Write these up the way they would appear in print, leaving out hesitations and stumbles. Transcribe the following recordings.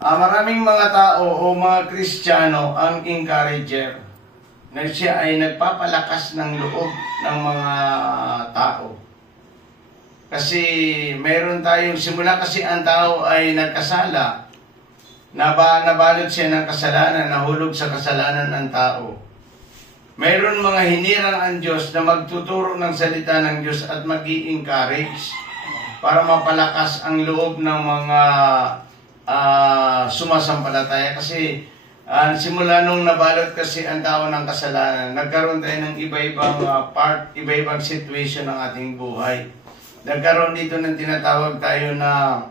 Maraming mga tao o mga Kristiyano ang encourager na siya ay nagpapalakas ng loob ng mga tao. Kasi mayroon tayong simula kasi ang tao ay nagkasala, nabalot siya ng kasalanan, nahulog sa kasalanan ng tao. Mayroon mga hinirang ang Diyos na magtuturo ng salita ng Diyos at mag-i-encourage para mapalakas ang loob ng mga sumasampalataya. Kasi simula nung nabalot kasi ang tao ng kasalanan, nagkaroon tayo ng iba-ibang iba-ibang situation ng ating buhay. Nagkaroon dito ng tinatawag tayo na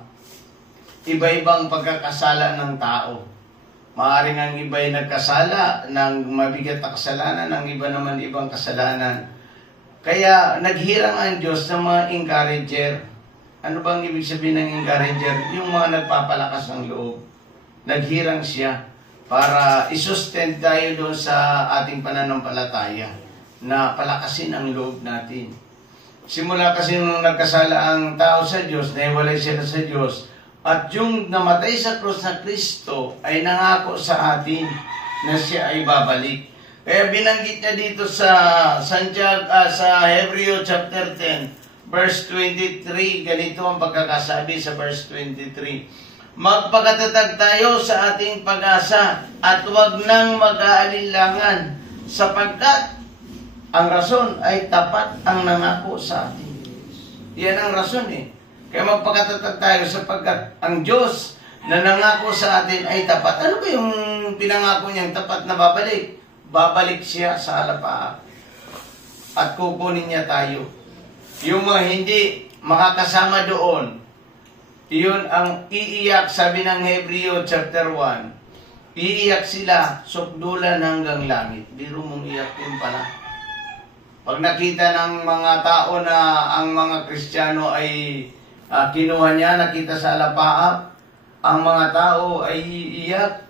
iba-ibang pagkakasala ng tao. Maaring ang iba ay nagkasala ng mabigat na kasalanan, ang iba naman ibang kasalanan. Kaya naghirang ang Diyos ng mga encourager. Ano bang ibig sabihin ng encourager? Yung mga nagpapalakas ng loob. Naghirang siya para isustent tayo doon sa ating pananampalataya na palakasin ang loob natin. Simula kasi nung nagkasala ang tao sa Diyos, nahiwalay sila sa Diyos, at yung namatay sa krus na Kristo ay nangako sa atin na siya ay babalik. Kaya binanggit niya dito sa Hebreo chapter 10, verse 23, ganito ang pagkakasabi sa verse 23. Magpakatatag tayo sa ating pag-asa at huwag nang mag-aalinlangan sapagkat ang rason ay tapat ang nangako sa atin. Yan ang rason eh. Kaya magpakatatag tayo sapagkat ang Diyos na nangako sa atin ay tapat. Ano ba yung pinangako niyang tapat na babalik? Babalik siya sa alapaap at kukunin niya tayo. Yung mga hindi makakasama doon, iyon ang iiyak, sabi ng Hebreo chapter 1. Iiyak sila, sukdulan hanggang langit. Biro mong iyak yun pala. Pag nakita ng mga tao na ang mga Kristiyano ay kinuha niya, nakita sa alapaap, ang mga tao ay iiyak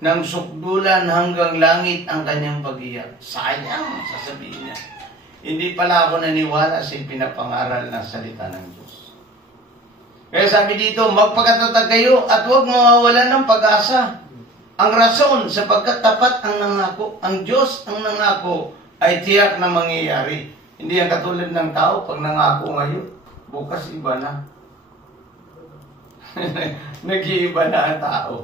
ng sukdulan hanggang langit ang kanyang pag-iyak. Sayang, sasabihin niya. Hindi pala ako naniwala sa pinapangaral na salita ng Diyos. Kaya sabi dito, magpakatatag kayo at huwag mawawalan ng pag-asa. Ang rason, sapagkat tapat ang nangako. Ang Diyos ang nangako ay tiyak na mangyayari. Hindi ang katulad ng tao, pag nangako ngayon, bukas iba na. Nag-iiba na ang tao.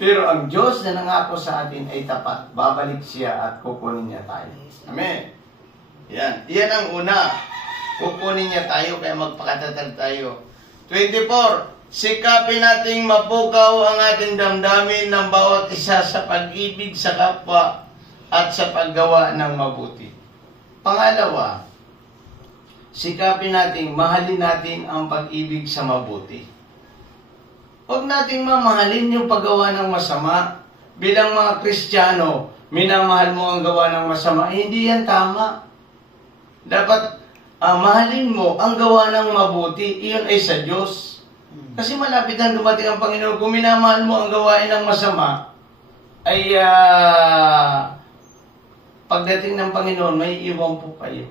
Pero ang Diyos na nangako sa atin ay tapat. Babalik siya at kukunin niya tayo. Amen. Yan. Yan ang una. Kukunin niya tayo kaya magpakatatag tayo. 24. Sikapin nating mapukaw ang ating damdamin ng bawat isa sa pag-ibig sa kapwa at sa paggawa ng mabuti. Pangalawa, sikapin nating mahalin natin ang pag-ibig sa mabuti. Huwag nating mamahalin yung paggawa ng masama. Bilang mga Kristiyano, minamahal mo ang gawa ng masama. Hindi yan tama. Dapat mahalin mo ang gawa ng mabuti. Iyon ay sa Diyos. Kasi malapit na dumating ang Panginoon. Kung minamahal mo ang gawain ng masama, ay pagdating ng Panginoon, may iwan po kayo.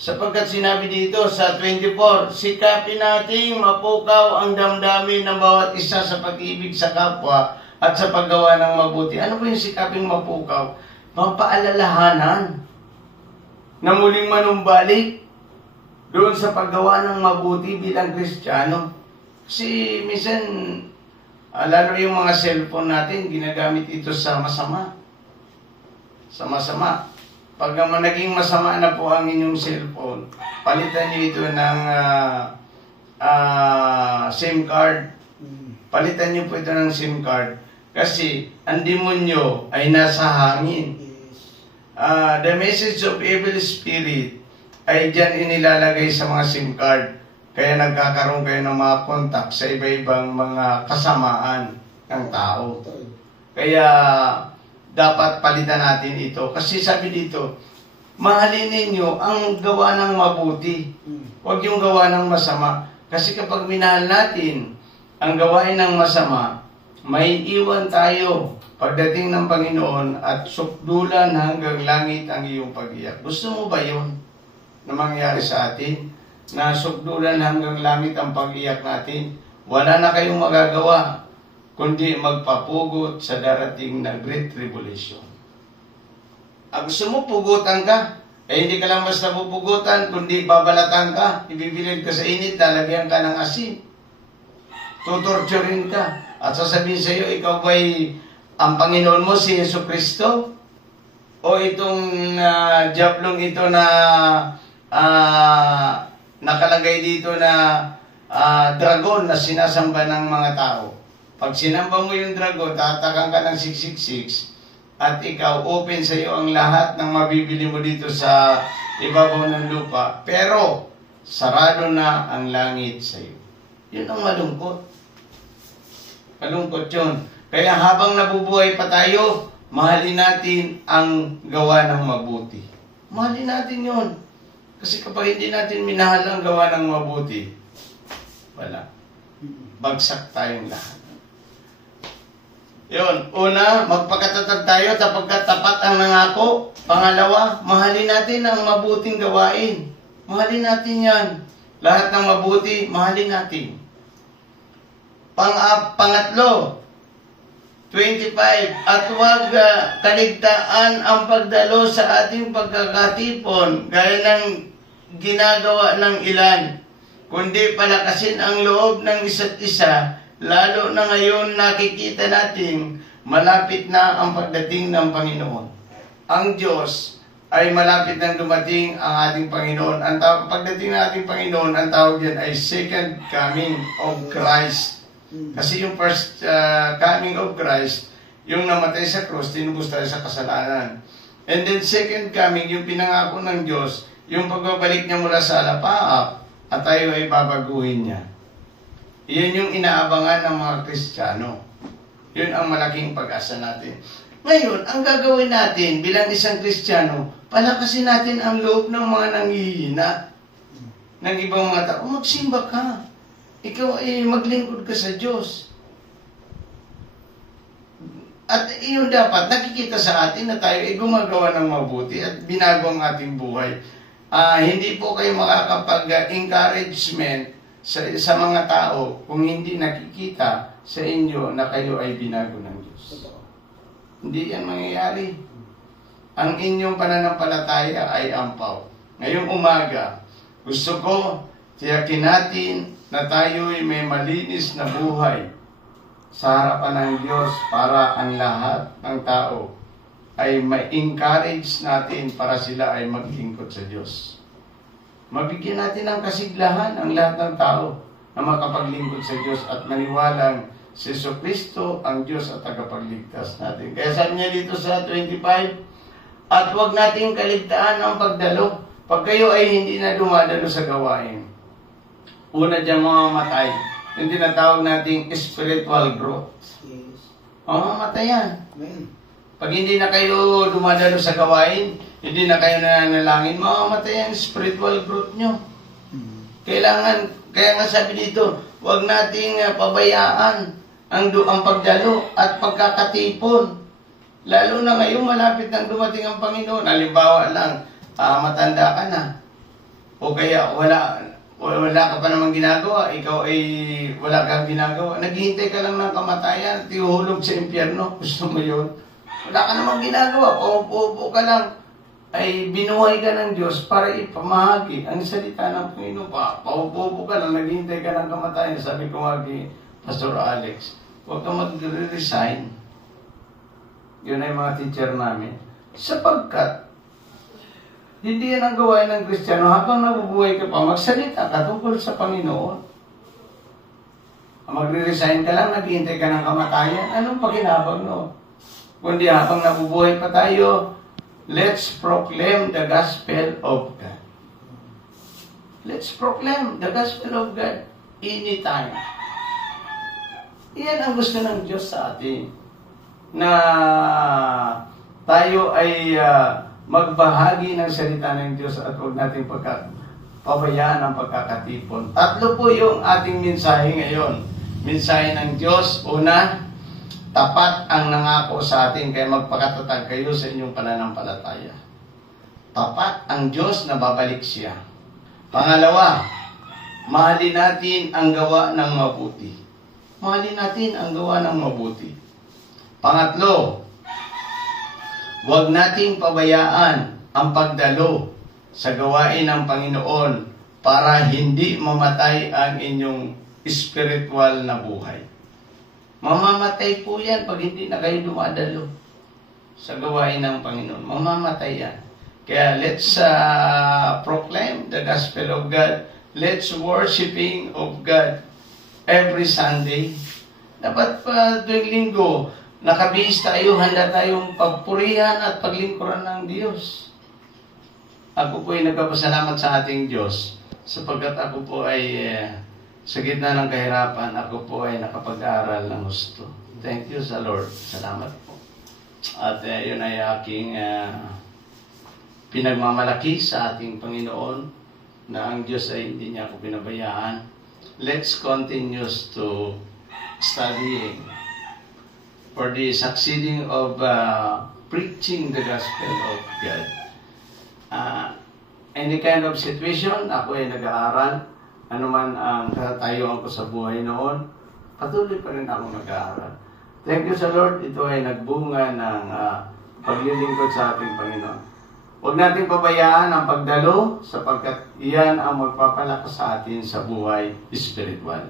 Sapagkat sinabi dito sa 24, sikapin nating mapukaw ang damdamin ng bawat isa sa pag-ibig sa kapwa at sa paggawa ng mabuti. Ano po yung sikaping mapukaw? Mapaalalahanan na muling manumbalik doon sa paggawa ng mabuti bilang Kristiyano. Kasi minsan, lalo yung mga cellphone natin, ginagamit ito sa masama. Sa masama. Pag naging masama na po ang inyong cellphone, palitan nyo ito ng SIM card. Palitan nyo po ito ng SIM card. Kasi ang demonyo ay nasa hangin. The message of evil spirit ay dyan inilalagay sa mga SIM card. Kaya nagkakaroon kayo ng mga contact sa iba-ibang mga kasamaan ng tao. Kaya dapat palitan natin ito. Kasi sabi dito, mahalin ninyo ang gawa ng mabuti. Huwag yung gawa ng masama. Kasi kapag minahal natin ang gawain ng masama, may iwan tayo pagdating ng Panginoon at sukdulan hanggang langit ang iyong pag-iyak. Gusto mo ba yun na mangyari sa atin? Na sukdulan hanggang langit ang pag-iyak natin? wala na kayong magagawa kundi magpapugot sa darating na Great Tribulation. Ang gusto mo, pugutan ka. Hindi ka lang basta pupugutan, kundi babalatan ka, ibibilid ka sa init, lalagyan ka ng asin. Tutorturin ka. At sasabihin sa iyo, ikaw ba'y ang Panginoon mo si Yesu Kristo? O itong diablong ito na nakalagay dito na dragon na sinasamba ng mga tao. Pag sinamba mo yung dragon, tatakan ka ng 666 at ikaw, open sa iyo ang lahat ng mabibili mo dito sa ibabaw ng lupa. Pero, sarado na ang langit sa iyo. Yun ang malungkot. Malungkot yun. Kaya habang nabubuhay pa tayo, mahalin natin ang gawa ng mabuti. Mahalin natin yun. Kasi kapag hindi natin minahal ang gawa ng mabuti, wala. Bagsak tayong lahat. Yun. Una, magpakatatag tayo tapos tapat ang nangako. Pangalawa, mahalin natin ang mabuting gawain. Mahalin natin yan. Lahat ng mabuti, mahalin natin. Pangatlo, 25, at huwag kaligtaan ang pagdalo sa ating pagkakatipon gaya ng ginagawa ng ilan, kundi palakasin ang loob ng isa't isa, lalo na ngayon nakikita natin malapit na ang pagdating ng Panginoon. Ang Diyos ay malapit nang dumating ang ating Panginoon. Pagdating ng ating Panginoon, ang tawag yan ay second coming of Christ. Kasi yung first coming of Christ, yung namatay sa cross, tinubos tayo sa kasalanan. And then second coming, yung pinangako ng Diyos, yung pagbabalik niya mula sa alapaap, at tayo ay babaguhin niya. Iyan yung inaabangan ng mga Kristiyano. Yun ang malaking pag-asa natin. Ngayon, ang gagawin natin bilang isang Kristiyano, palakasin natin ang loob ng mga nanghihina ng ibang mga tao. Magsimba ka. Ikaw ay maglingkod ka sa Diyos. At iyon dapat nakikita sa atin na tayo ay gumagawa ng mabuti at binago ang ating buhay. Hindi po kayo makakapag-encouragement sa mga tao kung hindi nakikita sa inyo na kayo ay binago ng Diyos. Hindi yan mangyayari. Ang inyong pananampalataya ay ampaw. Ngayong umaga, gusto ko tiyakin natin na tayo'y may malinis na buhay sa harapan ng Diyos para ang lahat ng tao ay ma-encourage natin para sila ay maglingkod sa Diyos. Mabigyan natin ng kasiglahan ang lahat ng tao na makapaglingkod sa Diyos at maniwalang si Jesucristo ang Diyos at tagapagligtas natin. Kaya sabi niya dito sa 25, at huwag nating kaligtaan ang pagdalo pag kayo ay hindi na dumadalo sa gawain. Una dyan mamamatay. Yung tinatawag nating spiritual growth. Yes. Mamamatay yan. Amen. Pag hindi na kayo dumadalo sa gawain, hindi na kayo nananalangin, mamamatay ang spiritual growth nyo. Kaya nga sabi dito, huwag nating pabayaan ang pagdalo at pagkakatipon. Lalo na ngayon, malapit nang dumating ang Panginoon. Halimbawa lang, matanda ka na. O kaya wala ka pa namang ginagawa, ikaw ay wala kang ginagawa. Naghihintay ka lang ng kamatayan at ihuhulog sa impyerno. Gusto mo yun? Wala ka namang ginagawa, paupo ka lang. Ay binuhay ka ng Diyos para ipamahagi ang salita ng Panginoon. Paupo ka lang, naghihintay ka ng kamatayan. Sabi ko nga kay Pastor Alex, huwag ka mag-resign. Yun ay mga teacher namin. Sapagkat hindi yan ang gawain ng Kristiyano. Habang nabubuhay ka pa, magsalita ka tungkol sa Panginoon. Magre-resign ka lang, naghihintay ka ng kamatayan. Anong pakinabang no? Kundi habang nabubuhay pa tayo, let's proclaim the gospel of God. Let's proclaim the gospel of God anytime. Iyan ang gusto ng Diyos sa atin. Na tayo ay magbahagi ng salita ng Diyos at huwag natin pabayaan ang pagkakatipon. Tatlo po yung ating mensahe ngayon. Mensahe ng Diyos. Una, tapat ang nangako sa atin kaya magpakatatag kayo sa inyong pananampalataya. Tapat ang Diyos na babalik siya. Pangalawa, mahalin natin ang gawa ng mabuti. mahalin natin ang gawa ng mabuti. Pangatlo, huwag nating pabayaan ang pagdalo sa gawain ng Panginoon para hindi mamatay ang inyong spiritual na buhay. Mamamatay po yan pag hindi na kayo dumadalo sa gawain ng Panginoon. Mamamatay yan. Kaya let's proclaim the gospel of God. Let's worshiping of God every Sunday. Dapat pa tuwing linggo, nakabihis tayo, handa tayong pagpurihan at paglingkuran ng Diyos. Ako po ay nagpapasalamat sa ating Diyos sapagkat ako po ay sa gitna ng kahirapan, ako po ay nakapag-aral ng gusto. Thank you sa Lord. Salamat po. At yun ay aking pinagmamalaki sa ating Panginoon na ang Diyos ay hindi niya ako pinabayaan. Let's continue to studying for the succeeding of preaching the gospel of God. Any kind of situation, ako ay nag-aaral. Ano man ang katatayuan ko sa buhay noon, patuloy pa rin ako nag-aaral. Thank you sa Lord, ito ay nagbunga ng paglilingkod sa ating Panginoon. Huwag natin pabayaan ang pagdalo sapagkat iyan ang magpapalakas sa atin sa buhay espiritual.